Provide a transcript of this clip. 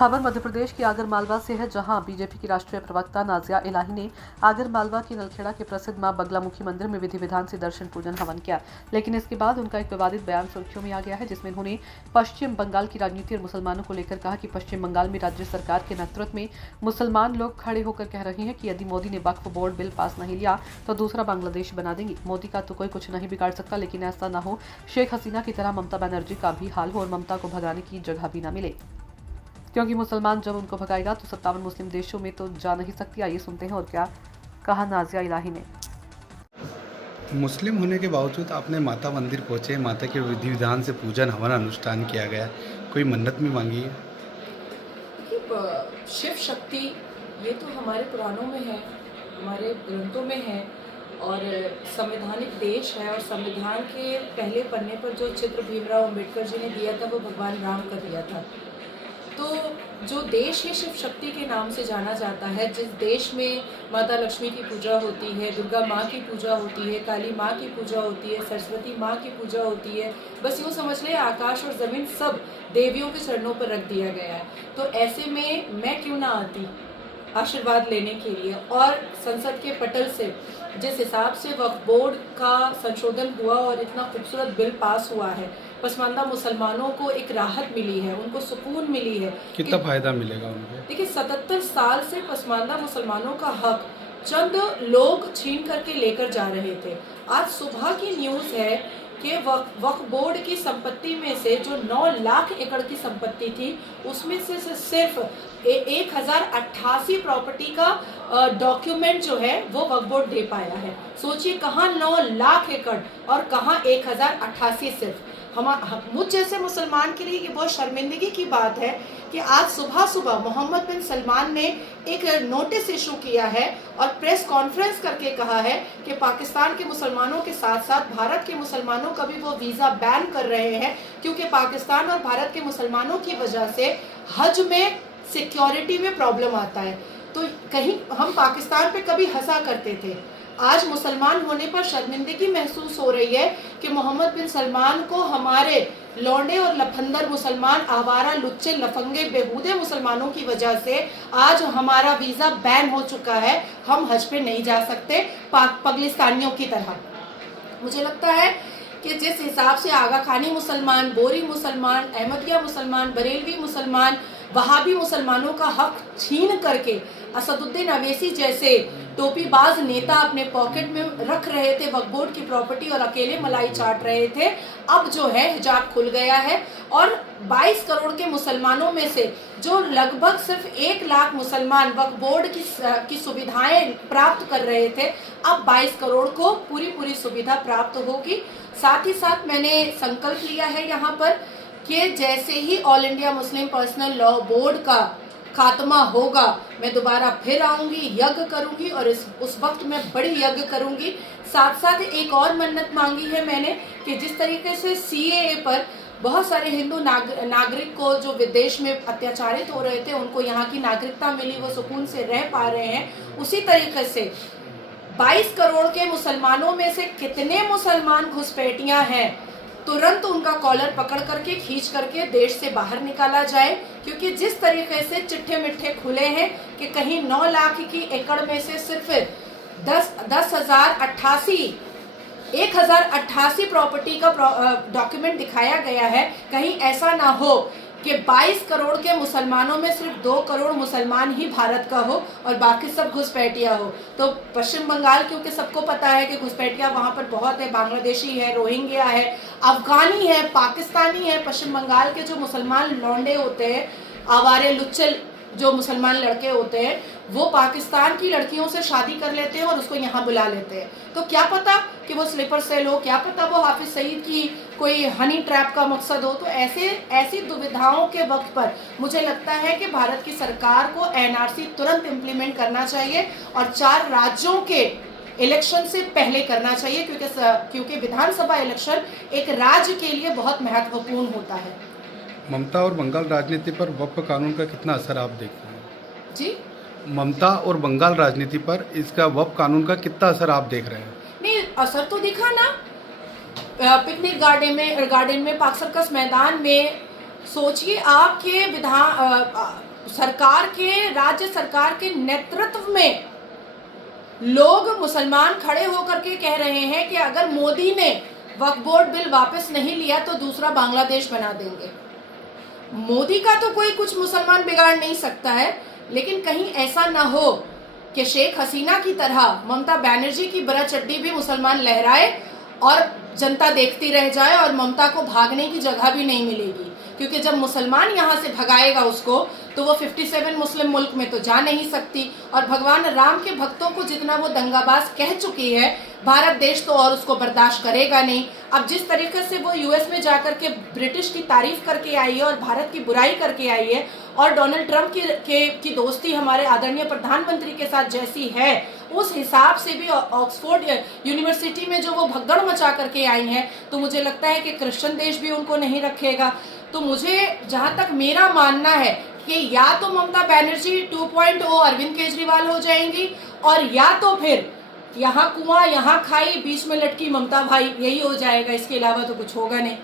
खबर मध्य प्रदेश की आगर मालवा से है, जहां बीजेपी की राष्ट्रीय प्रवक्ता नाजिया इलाही ने आगर मालवा के नलखेड़ा के प्रसिद्ध मां बगलामुखी मंदिर में विधि विधान से दर्शन पूजन हवन किया। लेकिन इसके बाद उनका एक विवादित बयान सुर्खियों में आ गया है, जिसमें उन्होंने पश्चिम बंगाल की राजनीति और मुसलमानों को लेकर कहा कि पश्चिम बंगाल में राज्य सरकार के नेतृत्व में मुसलमान लोग खड़े होकर कह रहे हैं कि यदि मोदी ने वक्फ बोर्ड बिल पास नहीं लिया तो दूसरा बांग्लादेश बना देंगे। मोदी का तो कोई कुछ नहीं बिगाड़ सकता, लेकिन ऐसा न हो शेख हसीना की तरह ममता बनर्जी का भी हाल हो और ममता को भगाने की जगह भी न मिले, क्योंकि मुसलमान जब उनको भगाएगा तो 57 मुस्लिम देशों में तो जा नहीं सकती। आइए सुनते हैं और क्या कहा नाजिया इलाही ने। मुस्लिम होने के बावजूद आपने माता मंदिर पहुंचे, माता के विधि विधान से पूजन हवन अनुष्ठान किया गया, कोई मन्नत भी मांगी है? देखिए, शिव शक्ति ये तो हमारे पुराणों में है, हमारे ग्रंथों में है और संवैधानिक देश है। और संविधान के पहले पन्ने पर जो चित्र भीमराव अंबेडकर जी ने दिया था वो भगवान राम का दिया था। तो जो देश है शिव शक्ति के नाम से जाना जाता है, जिस देश में माता लक्ष्मी की पूजा होती है, दुर्गा माँ की पूजा होती है, काली माँ की पूजा होती है, सरस्वती माँ की पूजा होती है, बस यूँ समझ ले आकाश और ज़मीन सब देवियों के चरणों पर रख दिया गया है। तो ऐसे में मैं क्यों ना आती आशीर्वाद लेने के लिए। और संसद के पटल से जिस हिसाब से वक्फ बोर्ड का संशोधन हुआ और इतना खूबसूरत बिल पास हुआ है, पसमानदा मुसलमानों को एक राहत मिली है, उनको सुकून मिली है। कितना फायदा मिलेगा उनको? देखिए, 77 साल से पसमानदा मुसलमानों का हक चंद लोग छीन करके लेकर जा रहे थे। आज सुबह की न्यूज़ है कि वक्फ बोर्ड की संपत्ति में से जो 9 लाख एकड़ की संपत्ति थी, उसमें से सिर्फ 1088 प्रॉपर्टी का डॉक्यूमेंट जो है वो वक्फ बोर्ड दे पाया है। सोचिए, कहाँ 9 लाख एकड़ और कहाँ 1088 सिर्फ। मुझ जैसे मुसलमान के लिए ये बहुत शर्मिंदगी की बात है कि आज सुबह सुबह मोहम्मद बिन सलमान ने एक नोटिस इशू किया है और प्रेस कॉन्फ्रेंस करके कहा है कि पाकिस्तान के मुसलमानों के साथ साथ भारत के मुसलमानों का भी वो वीज़ा बैन कर रहे हैं, क्योंकि पाकिस्तान और भारत के मुसलमानों की वजह से हज में सिक्योरिटी में प्रॉब्लम आता है। तो कहीं हम पाकिस्तान पे कभी हंसा करते थे, आज मुसलमान होने पर शर्मिंदगी महसूस हो रही है कि मोहम्मद बिन सलमान को हमारे लौंडे और लफंदर मुसलमान, आवारा, लुच्चे, लफंगे, बेहूदे मुसलमानों की वजह से आज हमारा वीज़ा बैन हो चुका है। हम हज पे नहीं जा सकते पाकिस्तानियों की तरह। मुझे लगता है कि जिस हिसाब से आगा खानी मुसलमान, बोरी मुसलमान, अहमदिया मुसलमान, बरेलवी मुसलमान, वहाबी मुसलमानों का हक छीन करके असदुद्दीन अवैसी जैसे टोपीबाज नेता अपने पॉकेट में रख रहे थे वक्फ बोर्ड की प्रॉपर्टी और अकेले मलाई चाट रहे थे, अब जो है हिजाब खुल गया है। और 22 करोड़ के मुसलमानों में से जो लगभग सिर्फ 1 लाख मुसलमान वक्फ बोर्ड की सुविधाएं प्राप्त कर रहे थे, अब 22 करोड़ को पूरी सुविधा प्राप्त होगी। साथ ही साथ मैंने संकल्प लिया है यहाँ पर कि जैसे ही all India Muslim personal law board का खात्मा होगा, मैं दोबारा फिर आऊंगी, यज्ञ करूंगी और उस वक्त मैं बड़ी यज्ञ करूंगी। साथ साथ एक और मन्नत मांगी है मैंने कि जिस तरीके से CAA पर बहुत सारे हिंदू नागरिक को जो विदेश में अत्याचारित हो रहे थे, उनको यहाँ की नागरिकता मिली, वो सुकून से रह पा रहे हैं, उसी तरीके से 22 करोड़ के मुसलमानों में से कितने मुसलमान घुसपैठियां हैं, तुरंत उनका कॉलर पकड़ करके खींच करके देश से बाहर निकाला जाए। क्योंकि जिस तरीके से चिट्ठे मिट्ठे खुले हैं कि कहीं 9 लाख की एकड़ में से सिर्फ 1088 प्रॉपर्टी का डॉक्यूमेंट दिखाया गया है, कहीं ऐसा ना हो कि 22 करोड़ के मुसलमानों में सिर्फ 2 करोड़ मुसलमान ही भारत का हो और बाकी सब घुसपैठिया हो। तो पश्चिम बंगाल, क्योंकि सबको पता है कि घुसपैठिया वहाँ पर बहुत है, बांग्लादेशी है, रोहिंग्या है, अफगानी है, पाकिस्तानी है। पश्चिम बंगाल के जो मुसलमान लौंडे होते हैं, आवारे लुच्चे जो मुसलमान लड़के होते हैं, वो पाकिस्तान की लड़कियों से शादी कर लेते हैं और उसको यहाँ बुला लेते हैं। तो क्या पता कि वो स्लीपर सेल हो, क्या पता वो हाफिज सईद की कोई हनी ट्रैप का मकसद हो। तो ऐसी दुविधाओं के वक्त पर मुझे लगता है कि भारत की सरकार को NRC तुरंत इम्प्लीमेंट करना चाहिए और 4 राज्यों के इलेक्शन से पहले करना चाहिए, क्योंकि विधानसभा इलेक्शन एक राज्य के लिए बहुत महत्वपूर्ण होता है। ममता और बंगाल राजनीति पर वक्फ कानून का कितना असर आप देखते हैं? जी, ममता और बंगाल राजनीति पर इसका वक्फ कानून का कितना असर आप देख रहे हैं? नहीं, असर तो दिखा ना। पिकनिक गार्डन में पाक सर्कस मैदान में सोचिए आपके सरकार के, राज्य सरकार के नेतृत्व में लोग मुसलमान खड़े होकर के कह रहे हैं कि अगर मोदी ने वक्फ बोर्ड बिल वापस नहीं लिया तो दूसरा बांग्लादेश बना देंगे। मोदी का तो कोई कुछ मुसलमान बिगाड़ नहीं सकता है, लेकिन कहीं ऐसा ना हो कि शेख हसीना की तरह ममता बनर्जी की बड़ा चड्डी भी मुसलमान लहराए और जनता देखती रह जाए और ममता को भागने की जगह भी नहीं मिलेगी। क्योंकि जब मुसलमान यहाँ से भगाएगा उसको, तो वो 57 मुस्लिम मुल्क में तो जा नहीं सकती। और भगवान राम के भक्तों को जितना वो दंगाबाज कह चुकी है, भारत देश तो और उसको बर्दाश्त करेगा नहीं। अब जिस तरीके से वो यूएस में जाकर के ब्रिटिश की तारीफ करके आई है और भारत की बुराई करके आई है, और डोनाल्ड ट्रंप की दोस्ती हमारे आदरणीय प्रधानमंत्री के साथ जैसी है, उस हिसाब से भी ऑक्सफोर्ड यूनिवर्सिटी में जो वो भगदड़ मचा करके आई हैं, तो मुझे लगता है कि क्रिश्चियन देश भी उनको नहीं रखेगा। तो मुझे जहाँ तक मेरा मानना है कि या तो ममता बनर्जी 2.0 अरविंद केजरीवाल हो जाएंगी, और या तो फिर यहाँ कुआं यहाँ खाई बीच में लटकी ममता भाई, यही हो जाएगा। इसके अलावा तो कुछ होगा नहीं।